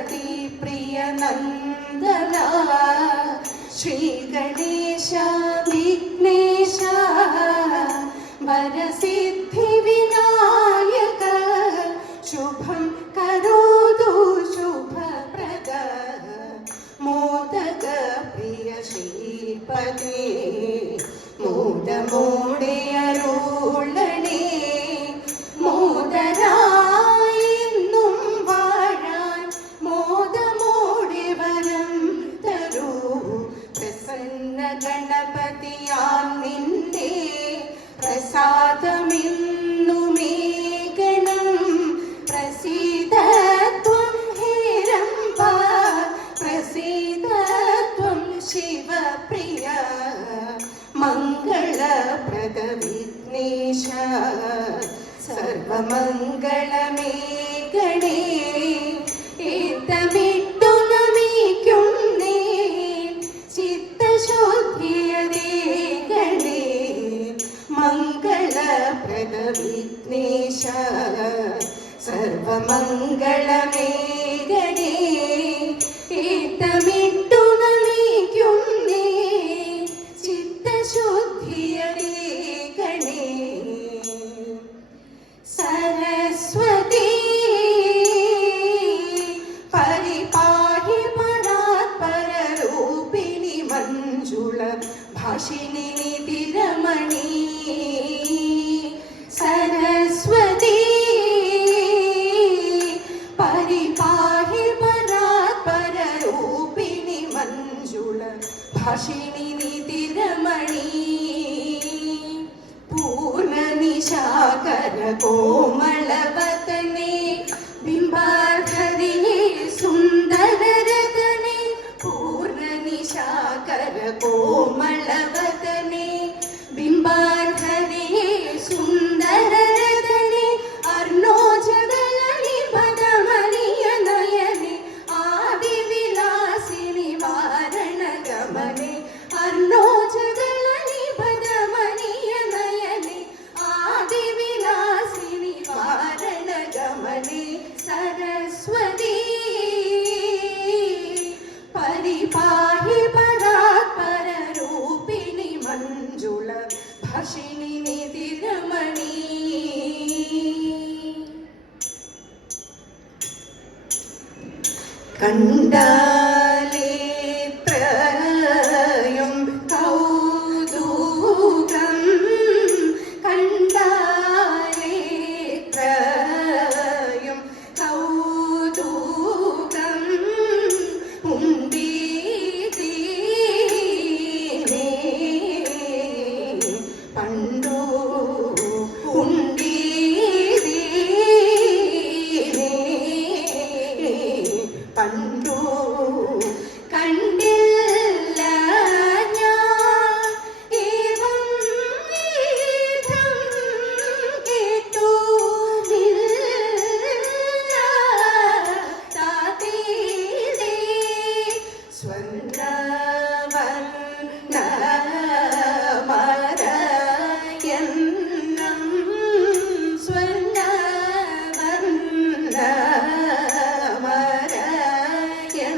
ഗണപതി പ്രിയ നന്ദന ശ്രീ ഗണേശ വിഘ്നേശ വരസിദ്ധി വിനായക ശുഭം കരോതു ശുഭപ്രദ മോദക പ്രിയ ശ്രീപദേ മോദമോടെ അരുളണേ മോദരായെന്നും വാഴാൻ മോദമോടെ വരം തരൂ പ്രസന്ന ഗണപതിയാം നിന്റെ പ്രസാദമിന്നുമേകണം പ്രസീദത്വം ഹേരംബ പ്രസീദത്വം ശിവപ്രിയ മംഗളപ്രദ വിഘ്നേശ സർവമംഗളമേ ഗണേ ഏതമിട്ടു നമിക്കുന്നേ ചിത്തശുദ്ധിയതേ ഗണേ മംഗളപ്രദ വിഘ്നേശ സർവമംഗളമേ ഗണേ ഏതമിട്ടു നമിക്കുന്നേ ചിത്തശുദ്ധിയതേ ഗണേ സരസ്വതി പരിപാഹി പരാത്പരരൂപിണി മഞ്ജുള ഭാഷിണി നിധിരമണി സരസ്വതി പരിപാഹി പരാത്പരരൂപിണി മഞ്ജുള ഭാഷിണി നിധിരമണി പൂർണനിശാകര കോമളവദനേ ബിംബാധരിയേ സുന്ദരരതനേ പൂർണനിശാകര കോമളവദനേ ബിംബാധരിയേ സുന്ദരരതനേ അർണോജദലനി പദമനിയ നയനേ ആദിവിലാസിനി വാരണഗമനേ അർണോജദലനി പദമനിയ നയനേ ആദിവിലാസിനി വാരണഗമനേ സരസ്വതി പരിപാഹി പരാത്പരരൂപിണി മഞ്ജുള ഭാഷിണി നിധിരമണി കണ്ടാലേത്രയും കൗതുകം കണ്ടാലേത്രയും കൗതുകം ഉണ്ടീതീനേ പണ്ടു ഉണ്ടീതീനേ പണ്ടു കണ്ടില്ല ഞാൻ ഏവം വിധം കേട്ടുമില്ല താതീതേ സ്വർണ്ണവർണ്ണമരയന്നം സ്വർണ്ണവർണ്ണമരയന്നം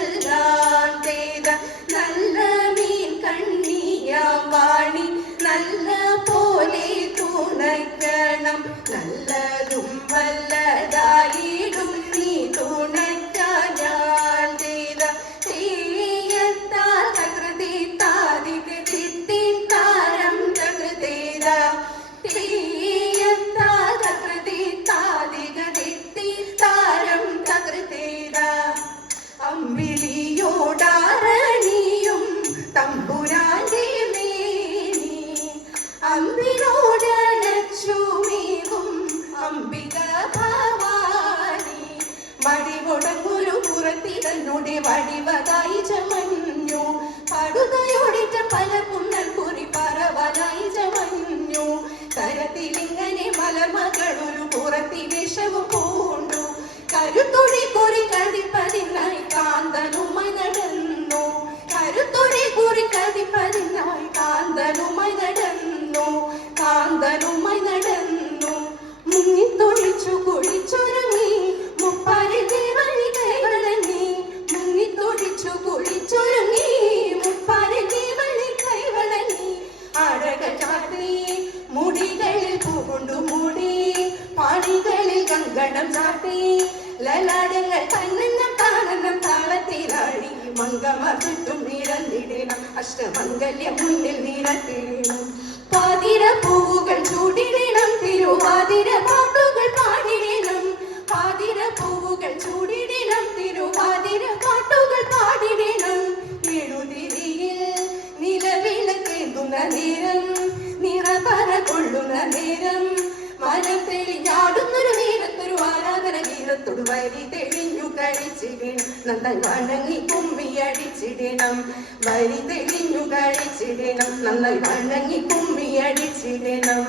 ചൊല്ലാൻ ചെയ്ത നല്ല മീൻ കണ്ണിയാം വാണി നല്ല പോലെ തുണയ്ക്കണം നല്ലതും വല്ലതായിടും നീ തുണയ്ക്കാൻ ഞാൻ ചെയ്ത തീയത്താ തകൃതി താതികൃതി താരം തകൃതേത തീയത്താ തകൃതി താതികൃതി താരം തകൃതേത അമ്പിളിയോടാരണിയും തമ്പുരാന്റെ മേനി അമ്പിനോടണച്ചുമേകും അംബിക ഭവാനി മടിമുടങ്ങൊരു പുറത്തിടനുടെ വടിവതായി ചമഞ്ഞു പടുതയോടിറ്റ പല പുന്നൽ കുറി പറവനായി ചമഞ്ഞു കരത്തിലിങ്ങനെ മലമകളൊരു പുറത്തി വിഷവും പൂണ്ടു കരുത്തൊടി കുറി കതിപ്പതിനായി കാന്തനുമായി നടന്നു കരുത്തൊടി കുറി കതിപ്പതിനായി കാന്തനുമായി നടന്നു കാന്തനുമായി നടന്നു മുങ്ങിത്തൊളിച്ചു കുളിച്ചൊരുങ്ങി മുപ്പാരി ദേവനി കൈവളങ്ങി മുങ്ങിത്തൊളിച്ചു കുളിച്ചൊരുങ്ങി മുപ്പാരി ദേവനി കൈവളങ്ങി അഴക ചാത്തി മുടികളിൽ പൂകൊണ്ടു മൂടി പാടികളിൽ കങ്കണം ചാട്ടി ലലാടങ്ങൾ തന്നെണ്ണം താണെണ്ണം താളത്തിലാടി മംഗമർത്തും നിരന്നിടണം അഷ്ടമംഗല്യം മുന്നിൽ നിരത്തിടണം പാതിര പൂവുകൾ ചൂടിടണം തിരുവാതിര പാട്ടുകൾ പാടിടണം പാതിര പൂവുകൾ ചൂടിടണം തിരുവാതിര പാട്ടുകൾ പാടിടണം എഴുതിരിയിൽ നിലവിളക്കേന്തുന്ന നേരം നിറപറ കൊള്ളുന്ന നേരം മനം തെളിഞ്ഞാടുന്നൊരു നേരത്തൊരു ആരാധന ഗീതത്തോട് വരി തെളിഞ്ഞു കഴിച്ചിടണം നന്നായി വണങ്ങി കുമ്മിയടിച്ചിടണം വരി തെളിഞ്ഞു കഴിച്ചിടണം നന്നായി വണങ്ങി കുമ്മിയടിച്ചിടണം